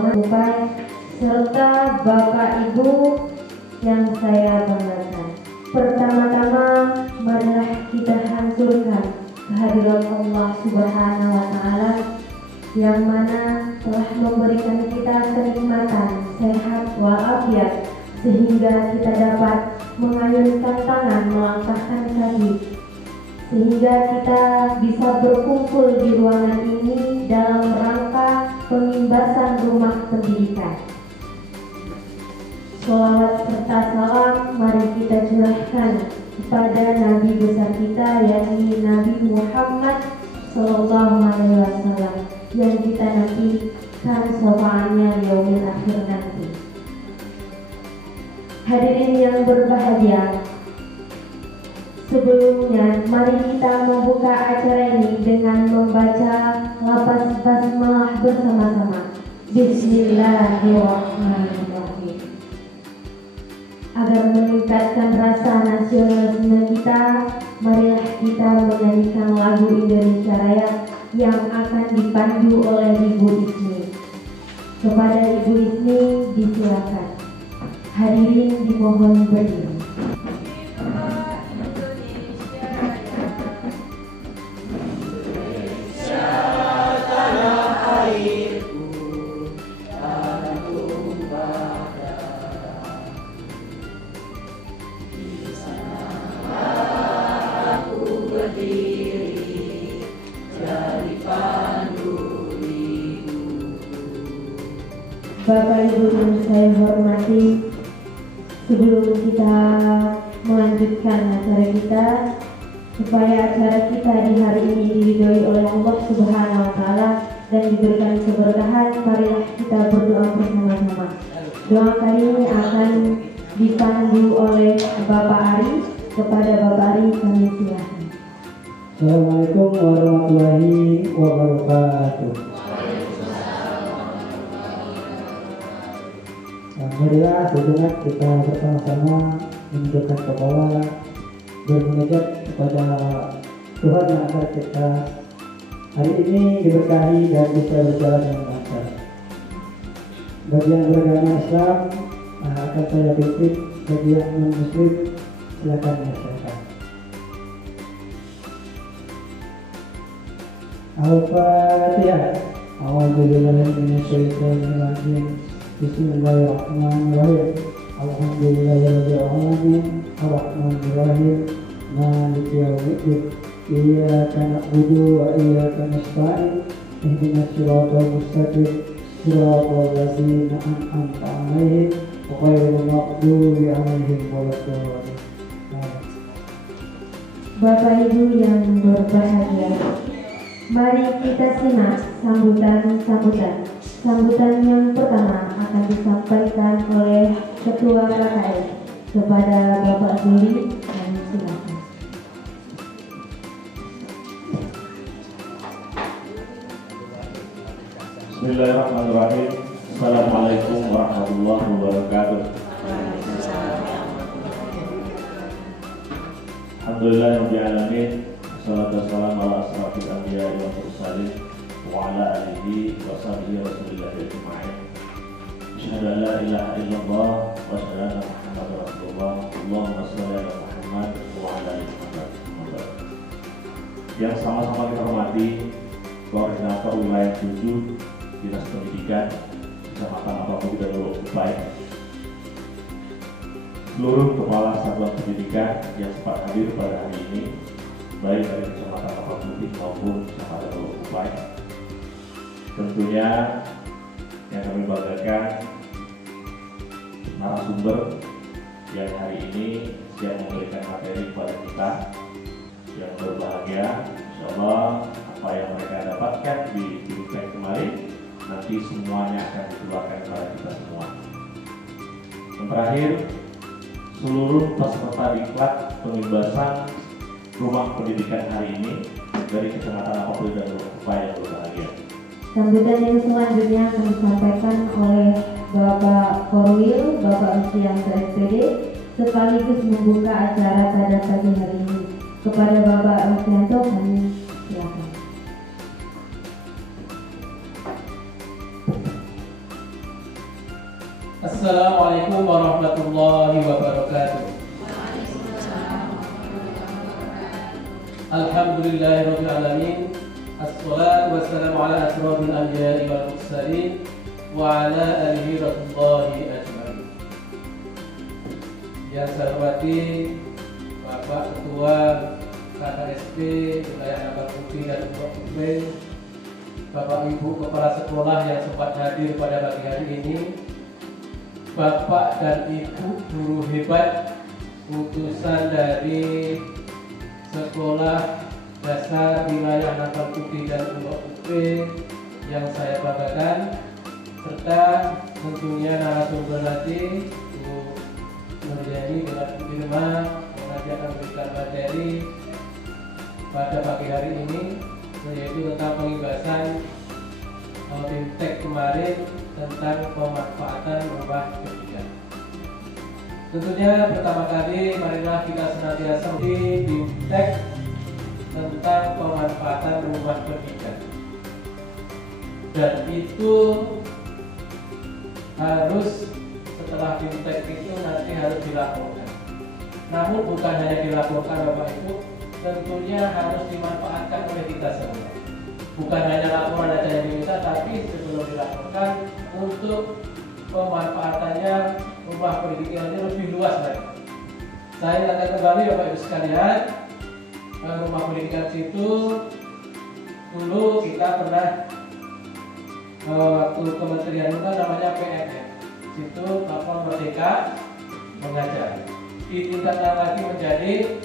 hormat, serta Bapak Ibu yang saya banggakan. Pertama-tama, marilah kita hancurkan kehadiran Allah Subhanahu wa Ta'ala yang mana telah memberikan kita kenikmatan sehat walafiat sehingga kita dapat mengayunkan tangan, melangkahkan kaki, sehingga kita bisa berkumpul di ruangan ini dalam rangka pengimbasan rumah pendidikan. Sholawat serta salam mari kita curahkan kepada Nabi besar kita, yakni Nabi Muhammad Sallallahu Alaihi Wasallam, yang kita nantikan syafaatnya di yaumil akhir nanti. Hadirin yang berbahagia, sebelumnya mari kita membuka acara ini dengan membaca lafaz basmalah bersama-sama. Bismillahirrahmanirrahim. Agar meningkatkan rasa nasionalisme kita, marilah kita menyanyikan lagu Indonesia Raya yang akan dipandu oleh Ibu Ismi. Kepada Ibu Ismi disilakan. Hadirin dimohon berdiri. Bapak Ibu yang saya hormati, sebelum kita melanjutkan acara kita, supaya acara kita di hari ini diridhoi oleh Allah Subhanahu wa Ta'ala dan diberikan keberkahan, marilah kita berdoa bersama-sama. Doa kali ini akan dipandu oleh Bapak Ari. Kepada Bapak Ari kami silakan. Assalamualaikum warahmatullahi wabarakatuh. Marilah sejenak kita bersama-sama menundukkan kepala bermunajat kepada Tuhan yang akan kita hari ini diberkahi dan bisa berjalan dengan lancar. Bagi yang beragama Islam akan saya pimpin, bagi yang non-Muslim silakan menyaksikan. Al-Fatihah. A'udzubillahi minasyaitonir rajim. Bismillahirrahmanirrahim. Alhamdulillahirabbil alamin. Arrahmanirrahim. Maliki yaumiddin. Iyyaka na'budu wa iyyaka nasta'in. Ihdinas siratal mustaqim. Siratal ladzina an'amta 'alaihim ghairil maghdubi 'alaihim waladdallin. Bapak Ibu yang berbahagia, mari kita simak sambutan yang pertama akan disampaikan oleh Ketua KKN kepada Bapak Zuli. Kami silakan. Bismillahirrahmanirrahim. Assalamualaikum warahmatullahi wabarakatuh. Alhamdulillahirabbil alamin. Wassalatu wassalamu ala asrofil anbiya'i wal mursalin wa ala alihi wa sahbihi rasulillahi ajma'in. Asyhadu an la ilaha illallah wa asyhadu anna Muhammadar Rasulullah. Allahumma shalli ala Muhammad wa ala ali Muhammad. Yang sama-sama kita hormati Koordinator Wilayah 7 Dinas Pendidikan Kecamatan Apapun dan Lupai, seluruh kepala satuan pendidikan yang sempat hadir pada hari ini, baik dari Kecamatan Apapun maupun Kecamatan Lupai. Tentunya yang kami banggakan narasumber yang hari ini siap memberikan materi kepada kita yang berbahagia. Insyaallah apa yang mereka dapatkan di Biduktek kemarin nanti semuanya akan dikeluarkan kepada kita semua. Yang terakhir, seluruh peserta diklat pengimbasan rumah pendidikan hari ini dari Kecamatan Apapun dan Lupai yang berbahagia. Sambutan yang selanjutnya akan disampaikan oleh Bapak Korwil, Bapak Usianto SPD, sekaligus membuka acara pada pagi hari ini. Kepada Bapak Usianto kami silakan. Assalamualaikum warahmatullahi wabarakatuh. Alhamdulillahirabbil alamin. Assalatu wassalamu ala asrofil anbiya'i wal mursalin wa ala alihi wasallallahu ajmain. Yang saya hormati Bapak Ketua KKSP Wilayah Nambang Putih dan UP, Bapak Ibu Kepala Sekolah yang sempat hadir pada pagi hari ini, Bapak dan Ibu guru hebat utusan dari Sekolah Dasar Wilayah Nambang Putih dan UP yang saya banggakan, serta tentunya narasumber nanti Bu Nurjani dengan Bu Irma yang akan memberikan materi pada pagi hari ini, yaitu tentang pengibasan BIMTEK kemarin tentang pemanfaatan rumah pendidikan. Tentunya pertama kali marilah kita senantiasa di BIMTEK tentang pemanfaatan rumah pendidikan, dan itu harus setelah BIMTEK itu nanti harus dilaporkan. Namun bukan hanya dilaporkan Bapak Ibu, tentunya harus dimanfaatkan oleh kita semua. Bukan hanya laporan aja yang diminta, tapi sebelum dilaporkan untuk pemanfaatannya rumah pendidikannya lebih luas lagi. Saya akan kembali Bapak Ibu sekalian, rumah pendidikan situ dulu kita pernah waktu kementerian itu namanya PNM, situ Platform Merdeka Mengajar. Ditingkatkan lagi menjadi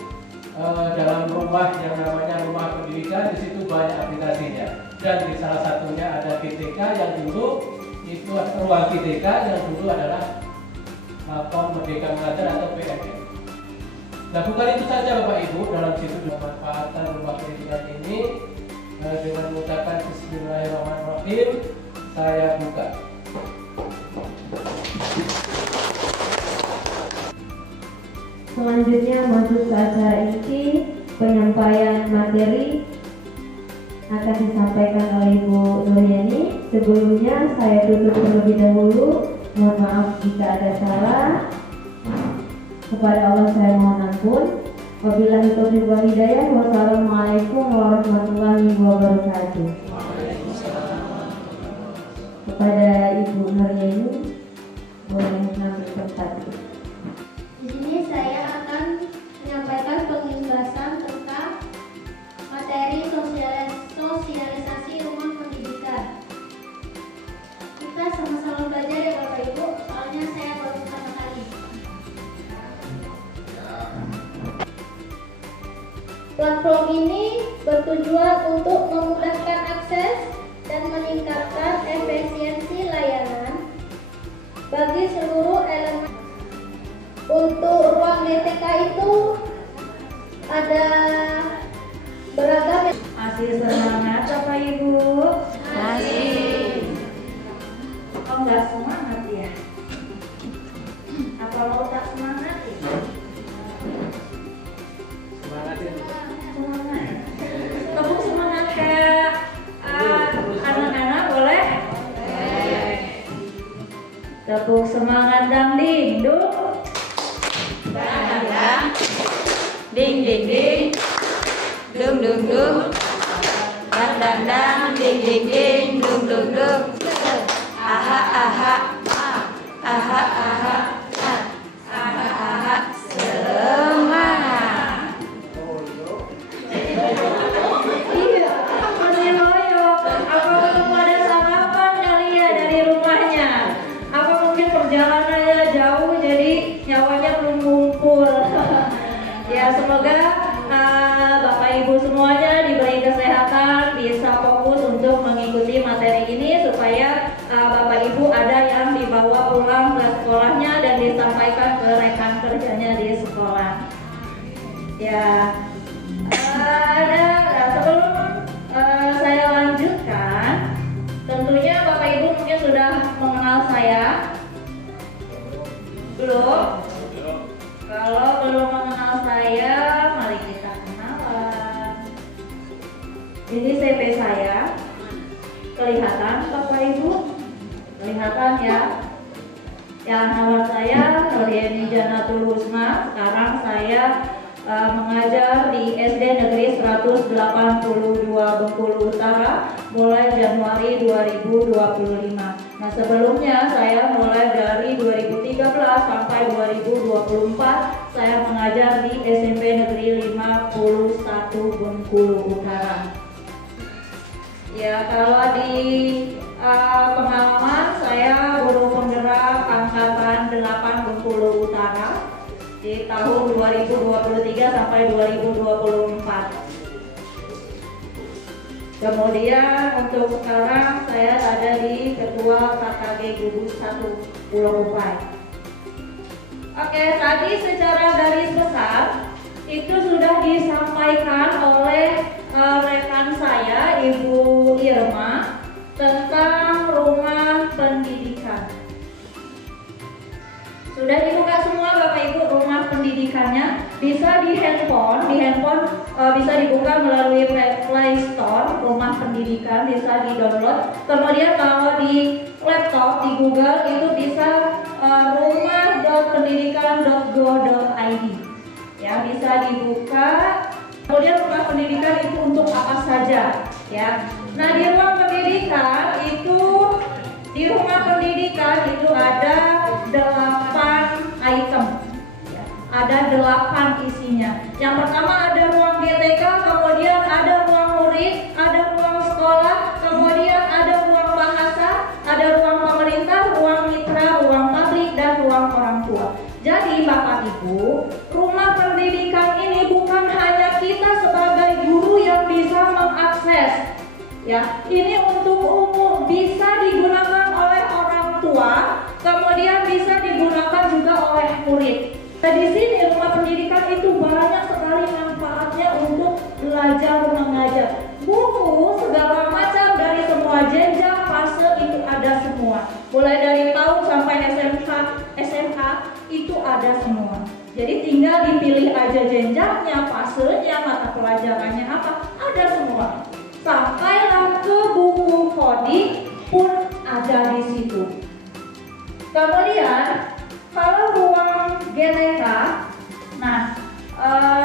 dalam rumah yang namanya rumah pendidikan, di situ banyak aplikasinya, dan di salah satunya ada GTK yang dulu itu ruang GTK yang dulu adalah Platform Merdeka Mengajar atau PMM. Nah, bukan itu saja Bapak Ibu, dalam situ pemanfaatan rumah pendidikan ini dengan mengucapkan Bismillahirrahmanirrahim saya buka. Selanjutnya masuk ke acara inti, penyampaian materi akan disampaikan oleh Ibu Nuryani. Sebelumnya saya tutup terlebih dahulu. Mohon maaf jika ada salah. Kepada Allah saya mohon ampun. Wabillahi taufiq wal hidayah. Wassalamualaikum warahmatullahi wabarakatuh. Kepada Ibu Nuryani, boleh mengambil tempat. Di sini saya akan menyampaikan penjelasan tentang materi sosialisasi rumah pendidikan. Kita sama-sama belajar ya Bapak Ibu, soalnya saya baru pertama kali. Platform ini bertujuan untuk memudahkan akses dan meningkatkan efisiensi layanan bagi seluruh elemen. Untuk ruang GTK itu ada beragam. Masih semangat Bapak Ibu? Masih. Oh, nggak semangat ya? Apa mau tak semangat ya? Semangat ya. Semangat. Tepuk semangat kayak anak-anak boleh? Tepuk semangat dangdingdung. Dang, ding ding ding, dung dung dung, dang dang dang, ding ding ding, dung dung dung, aha aha, aha aha, aha aha, semangat. Iya, masih loyo. Apa belum ada sarapan kali ya dari rumahnya? Apa mungkin perjalanannya jauh jadi nyawanya belum ngumpul? Ya, semoga Bapak Ibu semuanya diberi kesehatan, bisa fokus untuk mengikuti materi ini supaya Bapak Ibu ada yang dibawa pulang ke sekolahnya dan disampaikan ke rekan kerjanya di sekolah. Ya, sebelum saya lanjutkan, tentunya Bapak Ibu mungkin sudah mengenal saya. Belum? Kalau belum mengenal saya, mari kita kenalan. Ini CV saya. Kelihatan Bapak Ibu? Kelihatan ya? Yang nama saya Nuriyani Janatul Husna. Sekarang saya mengajar di SD Negeri 182 Bengkulu Utara mulai Januari 2025. Nah, sebelumnya saya mulai dari 2013 sampai 2024 saya mengajar di SMP Negeri 51 Bengkulu Utara. Ya, kalau di pengalaman saya guru penggerak angkatan 8 Bengkulu Utara di tahun 2023 sampai 2024. Kemudian untuk sekarang saya ada di Ketua KKG Gugus 1 Pulau Upai. Oke, tadi secara garis besar itu sudah disampaikan oleh rekan saya Ibu Irma tentang rumah pendidikan. Sudah dibuka semua Bapak Ibu rumah pendidikannya, bisa di handphone bisa dibuka melalui Play Store, rumah pendidikan bisa di-download. Kemudian kalau di laptop di Google itu bisa rumah.pendidikan.go.id. Ya, bisa dibuka. Kemudian rumah pendidikan itu untuk apa saja, ya. Nah, di rumah pendidikan itu ada 8 item, ya. Ada 8 isinya. Yang pertama ada ruang GTK, kemudian ada ruang murid, ada ruang sekolah, kemudian ada ruang bahasa, ada ruang pemerintah, ruang mitra, ruang pabrik, dan ruang orang tua. Jadi Bapak Ibu, rumah pendidikan ini bukan hanya kita sebagai guru yang bisa mengakses, ya. Ini untuk umum, bisa digunakan oleh orang tua, kemudian bisa digunakan juga oleh murid. Nah, di sini rumah pendidikan itu banyak sekali manfaatnya untuk belajar mengajar. Buku segala macam dari semua jenjang fase itu ada semua. Mulai dari PAUD sampai SMA itu ada semua. Jadi tinggal dipilih aja jenjangnya, fasenya, mata pelajarannya apa, ada semua. Sampailah ke buku coding pun ada di situ. Kemudian kalau ruang GTK,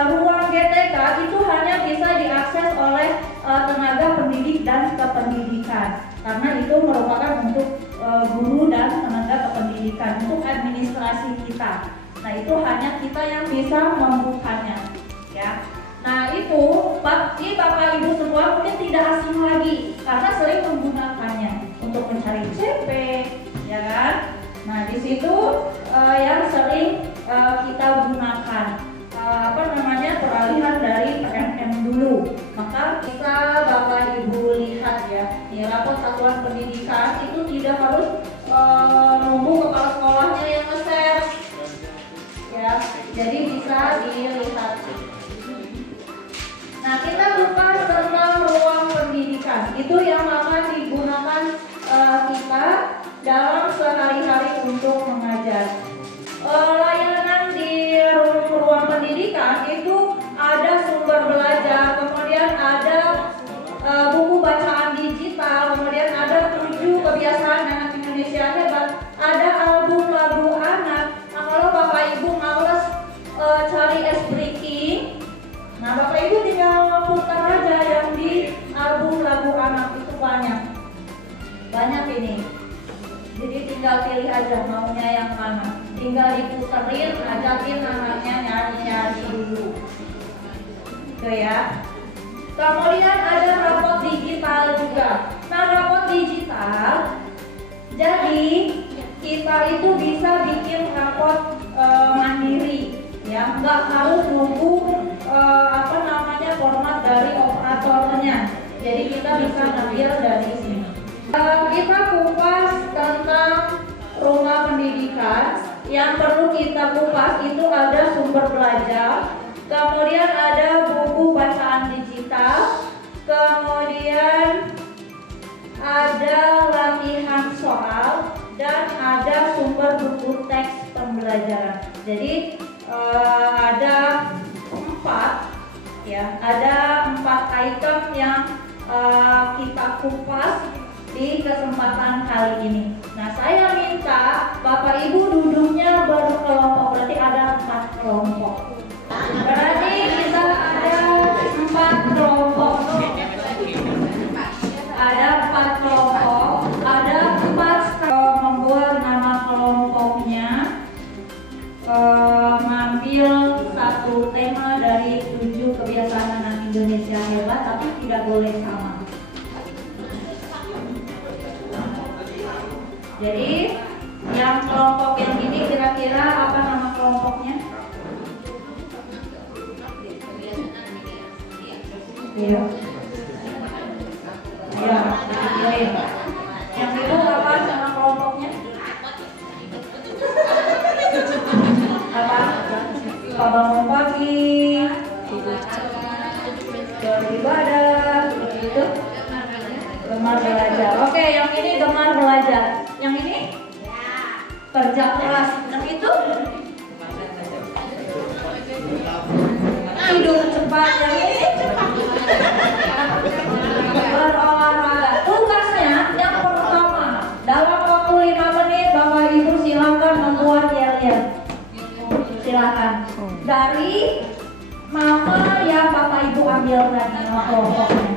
ruang GTK itu hanya bisa diakses oleh tenaga pendidik dan kependidikan, karena itu merupakan untuk guru dan tenaga kependidikan, untuk administrasi kita. Nah, itu hanya kita yang bisa membukanya, ya. Nah, itu Bapak Ibu semua mungkin tidak asing lagi karena sering menggunakannya untuk mencari CP, ya kan? Nah, di situ yang sering kita gunakan peralihan dari PNM dulu. Maka bisa Bapak Ibu lihat ya, di rapor satuan pendidikan itu tidak harus nunggu kepala sekolahnya yang nge-share, ya. Jadi bisa dilihat. Nah, kita buka tentang ruang pendidikan. Itu yang akan digunakan kita dalam sehari-hari untuk mengajar. Layanan di ruang pendidikan itu ada sumber belajar, kemudian ada buku bacaan digital, kemudian ada 7 kebiasaan anak Indonesia hebat, ada album lagu anak. Nah, kalau Bapak Ibu males cari breaking, nah Bapak Ibu tinggal putar aja yang di album lagu anak, itu banyak ini. Jadi tinggal pilih aja maunya yang mana. Tinggal diputerin, ajakin anaknya nyanyi-nyanyi dulu. Oke ya. Kemudian ada rapot digital juga. Nah, rapot digital, jadi kita itu bisa bikin rapot mandiri, ya. Nggak harus nunggu format dari operatornya. Jadi kita bisa ngambil dari sini. Kita kupas tentang rumah pendidikan. Yang perlu kita kupas itu ada sumber belajar, kemudian ada buku bacaan digital, kemudian ada latihan soal, dan ada sumber buku teks pembelajaran. Jadi ada 4 item yang kita kupas di kesempatan kali ini. Nah, saya minta Bapak Ibu kelompok, berarti ada 4 kelompok. Berarti kita ada 4 kelompok. Ada 4 kelompok, ada 4 membuat nama kelompoknya, mengambil satu tema dari 7 kebiasaan anak Indonesia hebat, tapi tidak boleh sama. Jadi yang kelompok yang ini kira-kira apa nama kelompoknya? Iya. Iya, dipilih. Yang itu apa sama kelompoknya? Apa? Bangun pagi, beribadah, gitu. Gemar belajar. Oke, yang ini gemar belajar. Yang ini? Kerja keras. Yang itu? Tidur cepat. Yang ini? Berolahraga. Tugasnya yang pertama, dalam waktu 5 menit Bapak Ibu silakan membuat yel-yel. Silakan. Dari mama yang Bapak Ibu ambil tadi nama kelompoknya.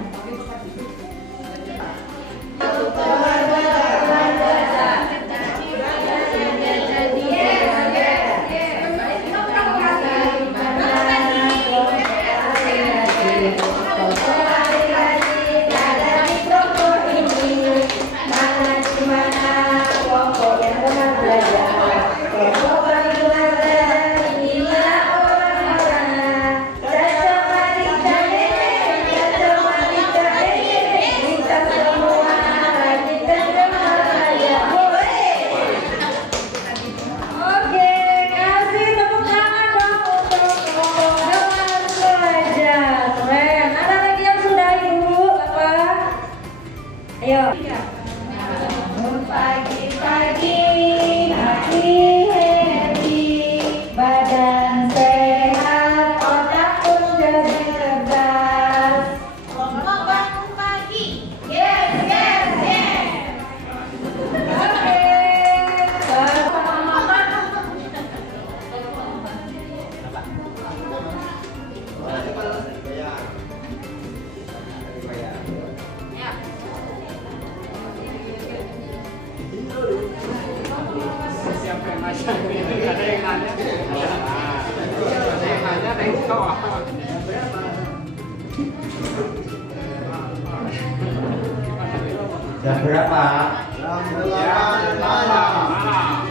Jam berapa?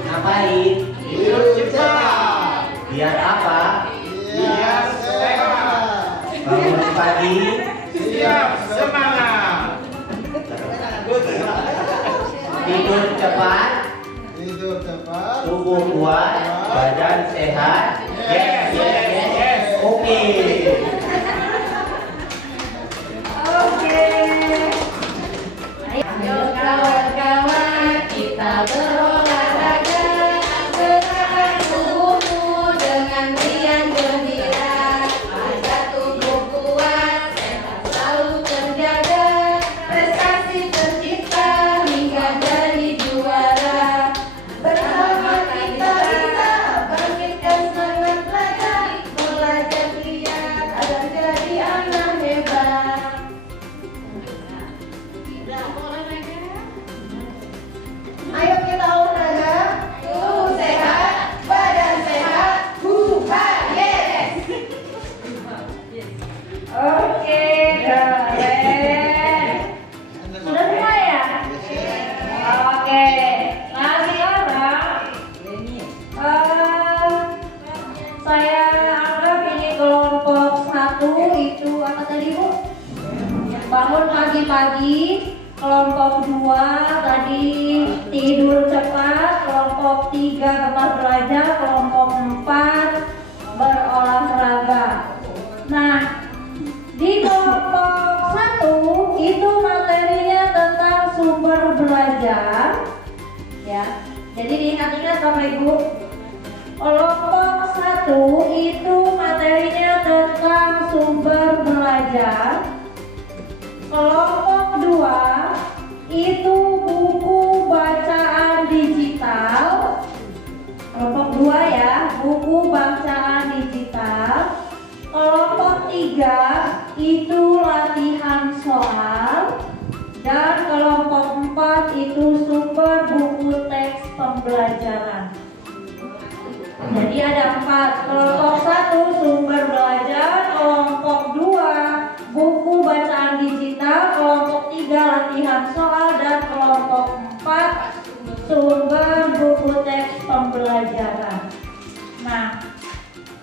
Ngapain? Tidur cepat. Biar apa? Biar sehat. Bangun pagi. Siap semangat. Tidur cepat. Tidur cepat. Tubuh kuat. Badan sehat. Yes, yes, yes. Oke. Ayo kawan-kawan kita berolahraga, gerakan tubuhmu dengan riang gembira, agar tubuh kuat, sehat selalu terjaga, prestasi tercipta hingga jadi juara. Bersama kita bisa bangkitkan semangat belajar giat agar jadi anak hebat. Ayo kita olahraga, tubuh sehat, badan sehat, yes. Oke, keren. Sudah semua ya? Oke. Nah sekarang saya anggap ini kelompok 1 itu apa tadi Bu? Bangun pagi-pagi. Kelompok 2 tadi tidur cepat. Kelompok 3 gemar belajar. Kelompok 4 berolahraga. Nah, di kelompok 1 itu materinya tentang sumber belajar, ya. Jadi diingat-ingat Bapak Ibu. Kelompok 1 itu materinya tentang sumber belajar. Kelompok 2 itu buku bacaan digital. Kelompok 2 ya. buku bacaan digital. Kelompok 3 itu latihan soal. Dan kelompok 4 itu sumber buku teks pembelajaran. Jadi ada 4. Kelompok 1 sumber belajar, kelompok 2 buku bacaan digital, kelompok 3 latihan soal, dan kelompok 4 sumber buku teks pembelajaran. Nah,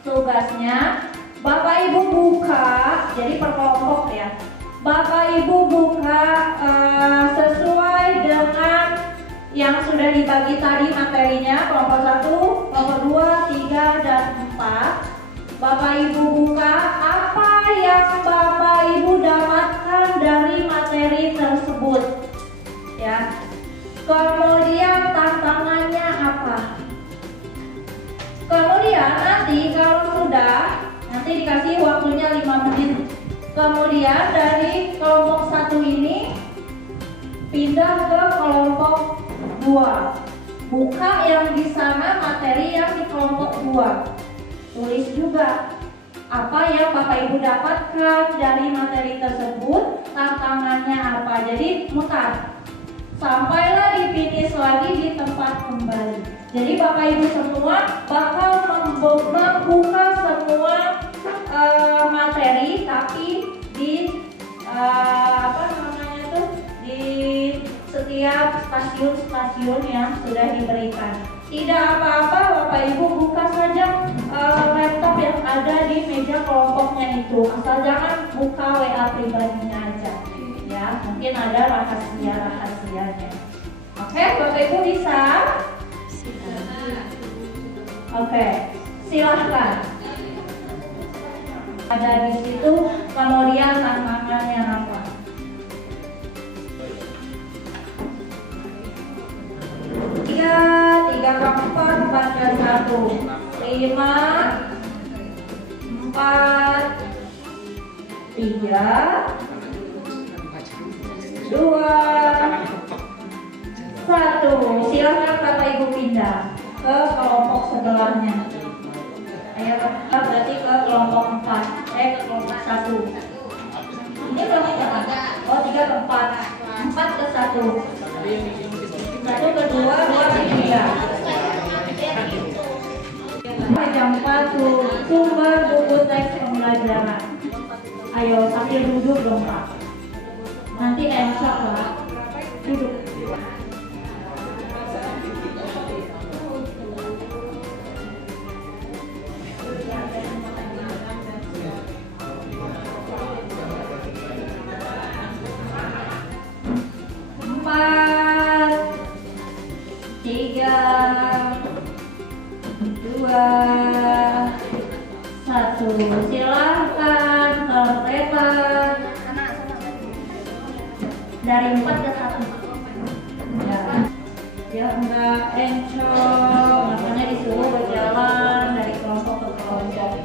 tugasnya Bapak Ibu buka, jadi per kelompok ya. Bapak Ibu buka sesuai dengan yang sudah dibagi tadi materinya, kelompok 1, kelompok 2, 3, dan 4. Bapak Ibu buka apa yang Bapak Ibu dapatkan dari materi tersebut. Ya. Kemudian tantangannya apa? Kemudian nanti kalau sudah, nanti dikasih waktunya 5 menit. Kemudian dari kelompok 1 ini pindah ke kelompok 2. Buka yang di sana materi yang di kelompok 2. Tulis juga apa yang Bapak Ibu dapatkan dari materi tersebut, tantangannya apa. Jadi mutar. Sampailah di finish lagi di tempat kembali. Jadi Bapak Ibu semua bakal membuka semua materi, tapi di di setiap stasiun-stasiun yang sudah diberikan. Tidak apa-apa, Bapak Ibu buka saja laptop yang ada di meja kelompoknya itu. Asal jangan buka WA pribadinya aja. Ya, mungkin ada rahasia-rahasianya. Oke, Bapak Ibu bisa? Oke, silahkan. Ada di situ, kemudian tantangannya apa? Tiga keempat baca 1, 5, 4, 3, 2, 1. Silahkan Bapak Ibu pindah ke kelompok sebelahnya. Ayo, berarti ke kelompok 4, ke kelompok 1. Ini kelompok berapa? Oh, 3 ke 4, 4 ke 1. 1 ke 2, 2 ke 3. Yang 4 sumber buku teks pembelajaran. Ayo sambil duduk dong Pak. Nanti ensok lah. Duduk. Silahkan kertepan dari 4 ke 1 ya, biar enggak encok, makanya disuruh berjalan dari kelompok ke kelompok.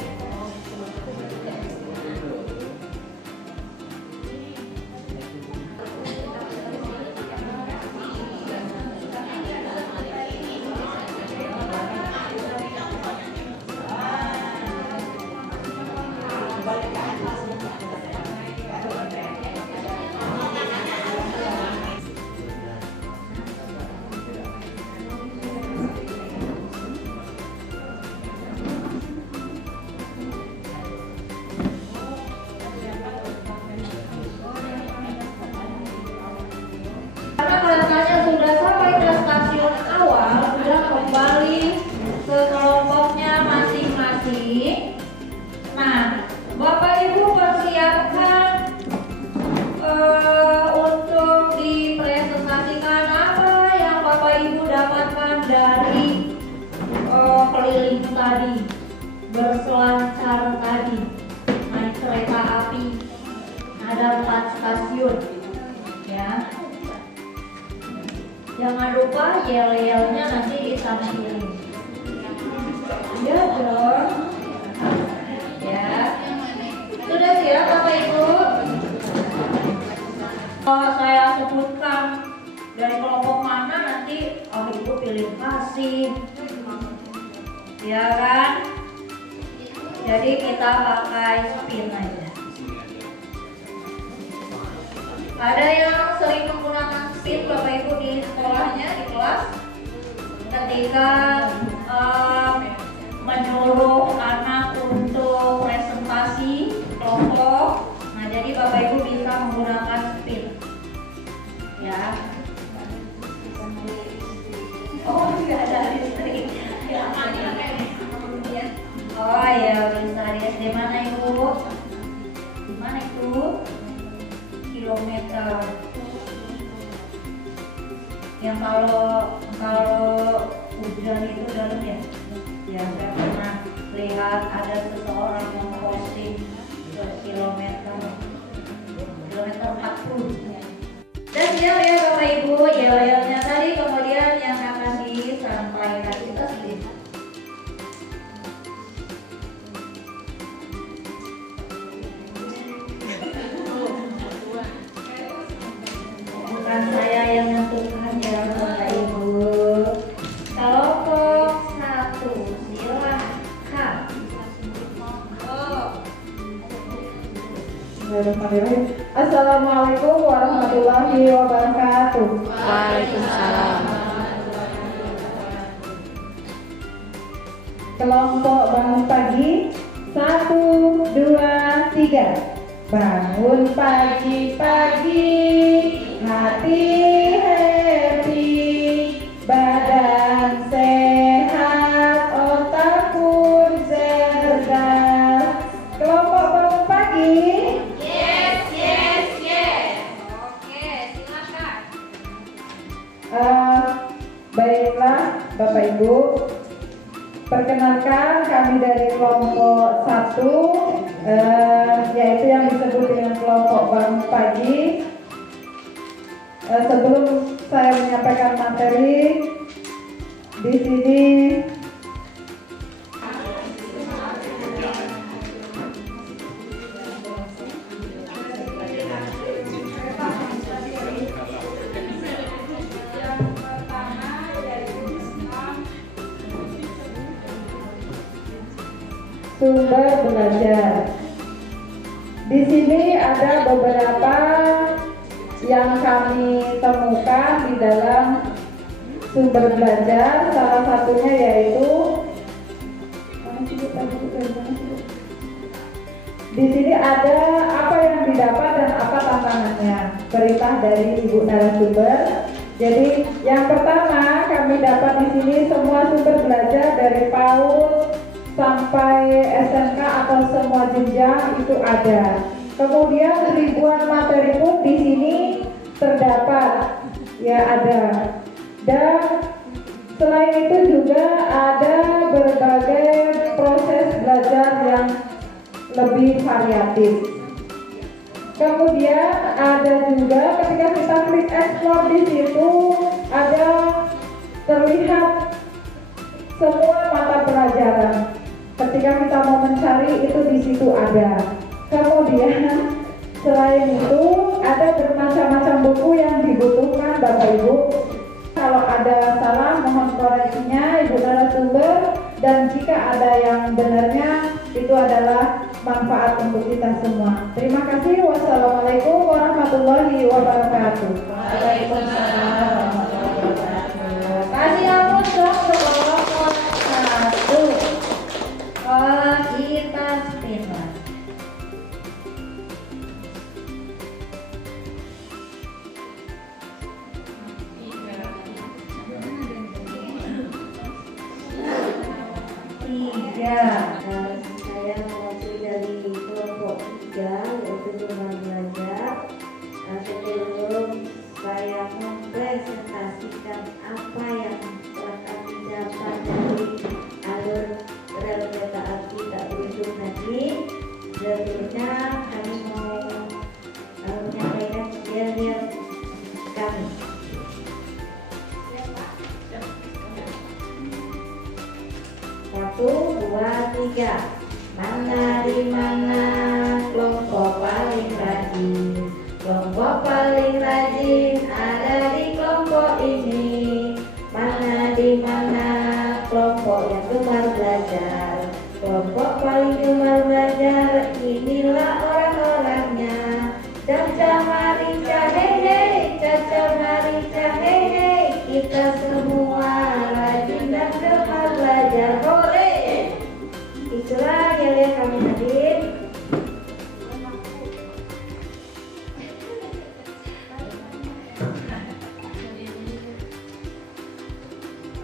Berselancar tadi, naik kereta api, ada 4 stasiun, ya. Jangan lupa yel-yelnya nanti ditampilin. Ya dong, ya. Sudah siap Bapak Ibu? Kalau saya sebutkan dari kelompok mana nanti Ibu pilih kasih. ya kan? Jadi kita pakai spin aja. Ada yang sering menggunakan spin Bapak Ibu di sekolahnya, di kelas, ketika menyuruh anak untuk presentasi kelompok. Nah, jadi Bapak Ibu bisa menggunakan spin, ya. Oh, tidak ada listrik. Oh ya, bisa di SD mana Ibu? Di mana itu? Kilometer. Yang kalau hujan itu dalam ya? Ya, saya pernah lihat ada seseorang yang posting kilometer 40. Dan yel ya Bapak Ibu, yel-yelnya tadi kemudian yang akan disampaikan kita sendiri. Bukan saya yang menentukan ya Bapak Ibu. Kelompok 1, silakan. Bismillahirrahmanirrahim. Assalamualaikum warahmatullahi wabarakatuh. Waalaikumsalam. Kelompok bangun pagi 1, 2, 3. Bangun pagi-pagi, hati happy, badan sehat, otak pun cerdas. Kelompok bangun pagi. Baiklah Bapak Ibu, perkenalkan kami dari kelompok 1, yaitu yang disebut dengan kelompok bangun pagi. Sebelum saya menyampaikan materi di sini, sumber belajar. Di sini ada beberapa yang kami temukan di dalam sumber belajar. Salah satunya yaitu di sini ada apa yang didapat dan apa tantangannya. Perintah dari Ibu narasumber. Jadi yang pertama kami dapat di sini semua sumber belajar dari PAUD sampai SMK atau semua jenjang itu ada. Kemudian ribuan materi pun di sini terdapat, ya ada. Dan selain itu juga ada berbagai proses belajar yang lebih variatif. Kemudian ada juga ketika kita klik explore di situ ada terlihat semua mata pelajaran. Ketika kita mau mencari itu di situ ada. Kemudian selain itu ada bermacam-macam buku yang dibutuhkan Bapak Ibu. Kalau ada salah mohon koreksinya Ibu narasumber, dan jika ada yang benarnya itu adalah manfaat untuk kita semua. Terima kasih. Wassalamualaikum warahmatullahi wabarakatuh. Waalaikumsalam warahmatullahi wabarakatuh. Kasih ampun dong kelompok 1. Kita spin lagi. Saya mewakili dari kelompok 3 yaitu rumah belajar. Sebelum saya mempresentasikan apa yang telah kami dapat dari alur rel kereta api tak berujung tadi, sebelumnya kami mau menyampaikan yel-yel kami. 1, 2, 3. Mana di mana kelompok paling rajin? Kelompok paling rajin ada di kelompok ini. Mana di mana kelompok yang gemar belajar? inilah orang-orangnya. Caca Marica hei hei, Caca Marica hei hei, kita semua rajin dan gemar belajar. Hore! Itulah yang kami hadir.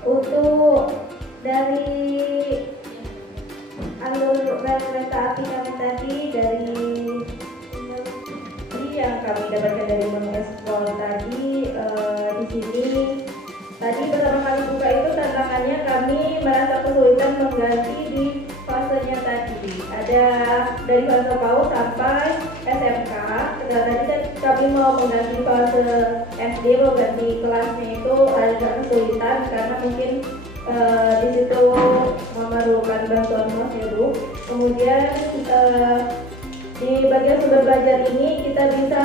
Untuk dari alur rel kereta api kami tadi, dari yang kami dapatkan dari mengeksplor tadi, di sini tadi pertama kali buka itu tantangannya kami merasa kesulitan mengganti di fasenya tadi. Ada dari fase PAUD sampai SMK. Tadi kan kami mau mengganti fase SD, mau ganti kelasnya itu agak kesulitan karena mungkin di situ memerlukan bantuan Mas Edu. Kemudian di bagian sumber belajar ini kita bisa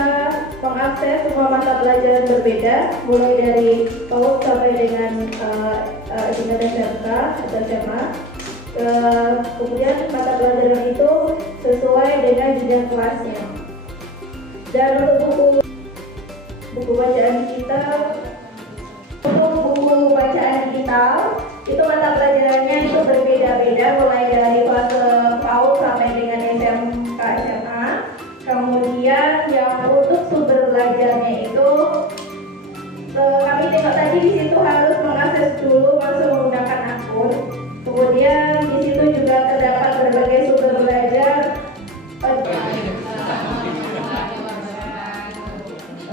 mengakses semua mata pelajaran berbeda, mulai dari PAUD sampai dengan tingkat SMK atau SMA. Kemudian mata pelajaran itu sesuai dengan jenjang kelasnya. Dan untuk buku bacaan digital, itu mata pelajarannya itu berbeda-beda, mulai dari fase PAUD sampai dengan SMK SMA. Kemudian yang untuk sumber belajarnya itu kami tengok tadi di situ harus mengakses dulu, langsung menggunakan akun. Kemudian di situ juga terdapat berbagai sumber belajar.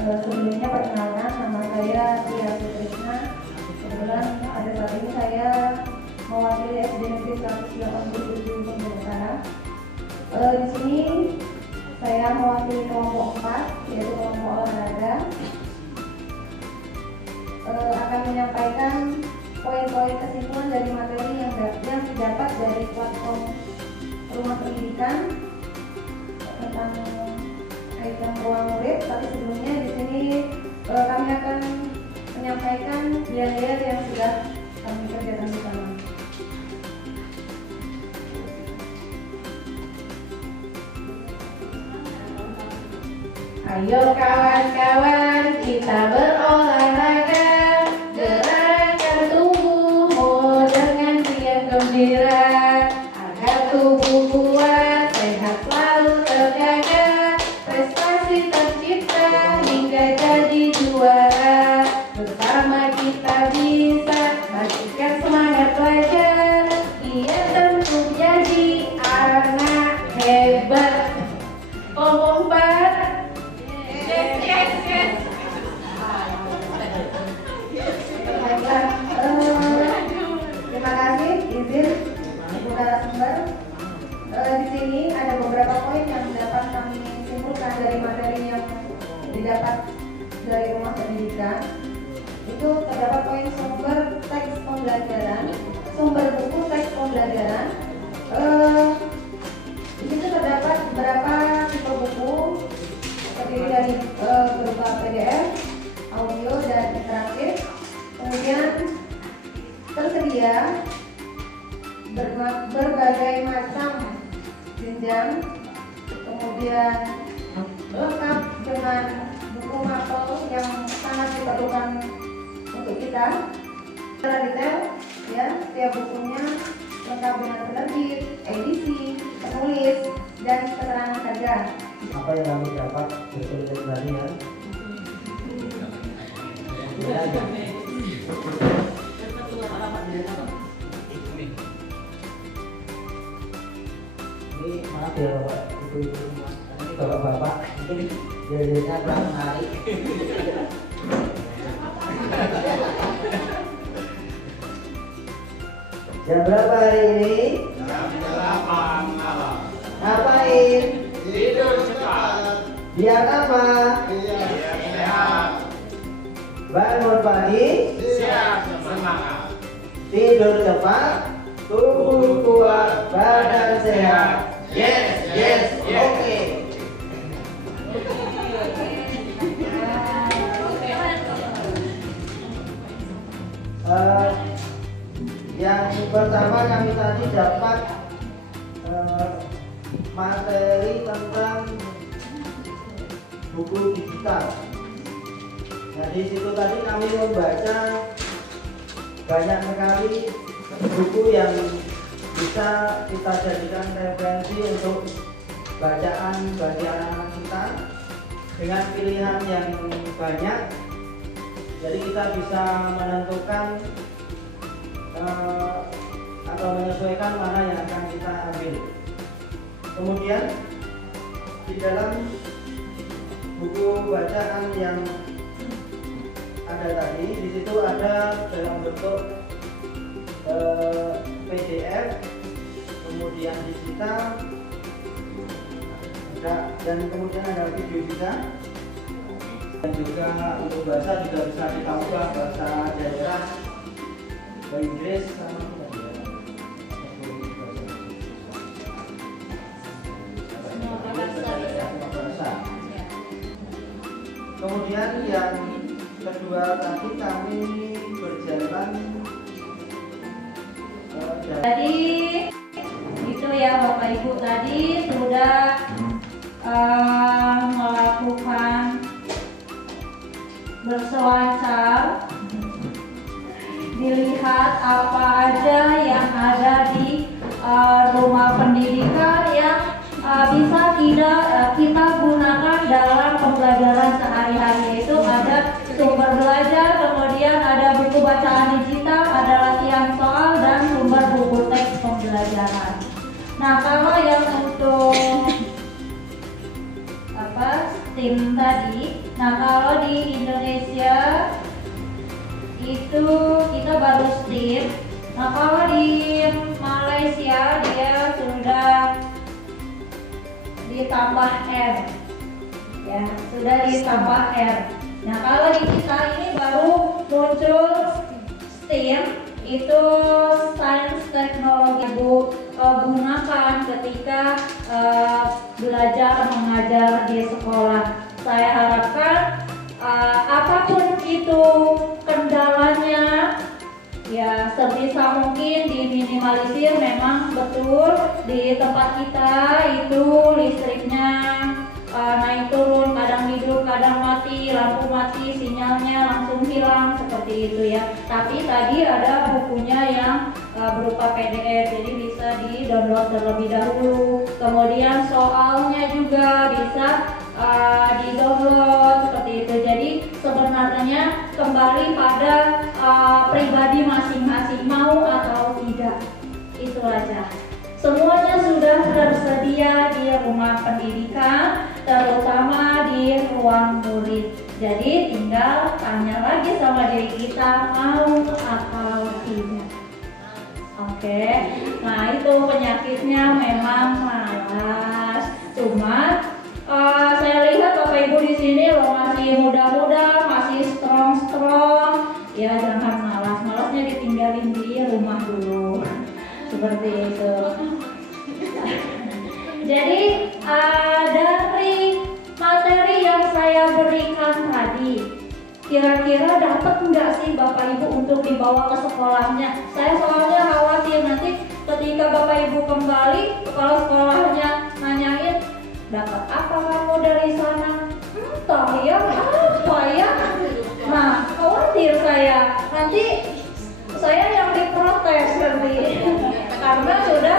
Sebelumnya perkenalan, nama saya Tia Sutrisna. Kebetulan ada saat ini saya mewakili SD Negeri 187 Bengkulu Utara. Di sini saya mewakili kelompok 4, yaitu kelompok olahraga. Akan menyampaikan poin-poin kesimpulan dari materi yang didapat dari platform Rumah Pendidikan tentang kaitan ruang murid. Tapi sebelumnya di sini kami akan menyampaikan biaya yang sudah kami kerjakan bersama. Ayo kawan-kawan kita berolahraga, gerakan tubuhmu dengan riang gembira, agar tubuh kuat, sehat selalu terjaga, prestasi tercipta hingga jadi juara. Bersama kita bisa pastikan semangat belajar, ia tentu jadi anak hebat. Kelompok 4. Baiklah, terima kasih izin Ibu narasumber. Di sini ada beberapa poin yang dapat kami simpulkan dari materi yang didapat dari Rumah Pendidikan. Itu terdapat poin sumber teks pembelajaran, sumber buku teks pembelajaran. Di situ terdapat beberapa tipe buku, terdiri dari berupa PDF, audio, dan interaktif. Kemudian tersedia berbagai macam jenjang, kemudian lengkap dengan buku mapel yang sangat diperlukan untuk kita. Secara detail, ya, setiap bukunya lengkap dengan penerbit, edisi, penulis, dan keterangan harga. Apa yang kami dapat berkulit tadi ya? Ini maaf ya Bapak, ibu-ibu semua. Ini bapak-bapak mungkin jadinya kurang menarik. Jam berapa hari ini? Jam 8 malam. Ngapain? Tidur cepat. Biar apa? Biar sehat. Bangun pagi, Siap semangat. tidur cepat, tubuh kuat, badan sehat. Yes, yes, yes. Oke. Yang pertama kami tadi dapat materi materi tentang buku digital. Nah, di situ tadi kami membaca banyak sekali buku yang bisa kita jadikan referensi untuk bacaan bagi anak-anak kita dengan pilihan yang banyak. Jadi kita bisa menentukan atau menyesuaikan mana yang akan kita ambil. Kemudian di dalam buku bacaan yang ada tadi, di situ ada dalam bentuk PDF, kemudian digital, dan kemudian ada video juga. Dan juga untuk bahasa juga bisa kita ubah bahasa daerah, bahasa Inggris, sama bahasa. Kemudian yang kedua tadi kami berjalan jadi itu ya Bapak Ibu tadi sudah melakukan berselancar, dilihat apa aja yang ada di rumah pendidikan yang bisa kita gunakan dalam pembelajaran sehari-hari. Yaitu ada sumber belajar, kemudian ada buku bacaan digital, ada latihan soal, dan sumber buku teks pembelajaran. Nah, kalau yang untuk STEAM tadi, nah kalau di Indonesia itu kita baru STEAM. Nah, kalau di Malaysia dia sudah ditambah R, ya sudah ditambah R. Nah, kalau di kita ini baru muncul STEAM, itu sains teknologi gunakan ketika belajar mengajar di sekolah. Saya harapkan apapun itu kendalanya, ya sebisa mungkin diminimalisir. Memang betul di tempat kita itu listriknya naik turun, kadang hidup, kadang mati, lampu mati, sinyalnya langsung hilang, seperti itu ya. Tapi tadi ada bukunya yang berupa PDF, jadi bisa di-download terlebih dahulu. Kemudian soalnya juga bisa di-download, seperti itu. Jadi sebenarnya kembali pada pribadi masing-masing, mau atau tidak, itu aja. Semuanya sudah tersedia di rumah pendidikan, terutama di ruang murid. Jadi tinggal tanya lagi sama diri kita, mau atau tidak. Oke, nah itu penyakitnya memang malas. Cuma saya lihat Bapak Ibu di sini loh masih muda-muda, masih strong. Ya jangan malas, malasnya ditinggalin di rumah dulu. Seperti itu. Jadi dari materi yang saya berikan tadi, kira-kira dapat nggak sih Bapak Ibu untuk dibawa ke sekolahnya? Saya soalnya khawatir nanti ketika Bapak Ibu kembali, kepala sekolahnya nanyain, dapat apa kamu dari sana? Entah ya, apa ya? Nah, khawatir saya nanti saya yang diprotes nanti karena sudah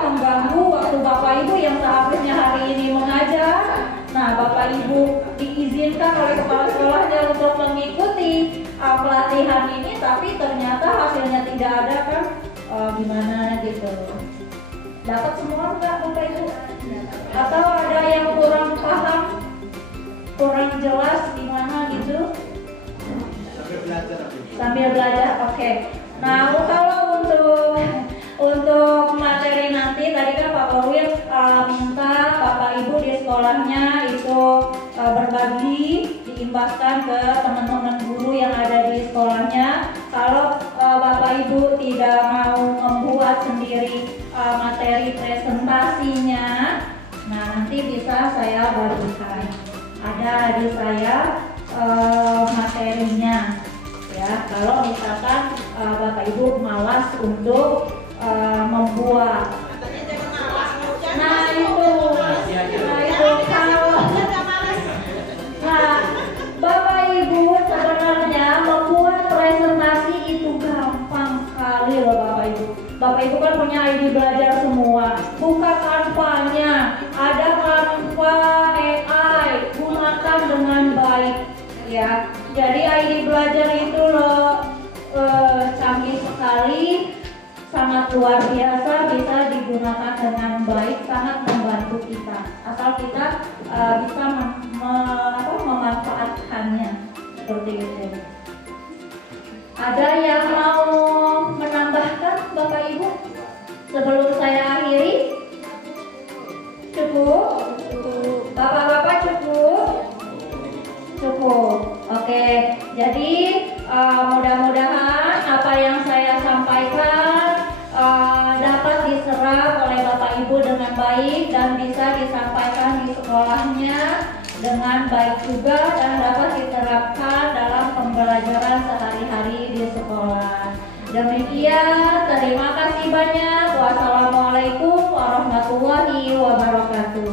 mengganggu waktu Bapak Ibu yang seharusnya hari ini mengajar. Nah, Bapak Ibu diizinkan oleh kepala sekolahnya untuk mengikuti pelatihan ini, tapi ternyata hasilnya tidak ada, kan gimana gitu. Dapat semua enggak Bapak Ibu? Atau ada yang kurang paham, kurang jelas gimana gitu? Sambil belajar, oke. Nah, kalau untuk materi nanti tadi kan Pak Korwil minta Bapak Ibu di sekolahnya itu berbagi, diimbaskan ke teman-teman guru yang ada di sekolahnya. Kalau Bapak Ibu tidak mau membuat sendiri materi presentasinya, nah nanti bisa saya bagikan. Ada di saya materinya. Ya, kalau misalkan Bapak Ibu malas untuk membuat. Nah, itu ya. Jadi ID belajar itu loh canggih sekali, sangat luar biasa, bisa digunakan dengan baik, sangat membantu kita. Asal kita bisa memanfaatkannya seperti itu. Ada yang mau menambahkan Bapak Ibu sebelum saya akhiri? Cukup? Bapak-bapak cukup? Cukup. Oke, jadi mudah-mudahan apa yang saya sampaikan dapat diserap oleh Bapak Ibu dengan baik dan bisa disampaikan di sekolahnya dengan baik juga dan dapat diterapkan dalam pembelajaran sehari-hari di sekolah. Demikian, terima kasih banyak. Wassalamualaikum warahmatullahi wabarakatuh.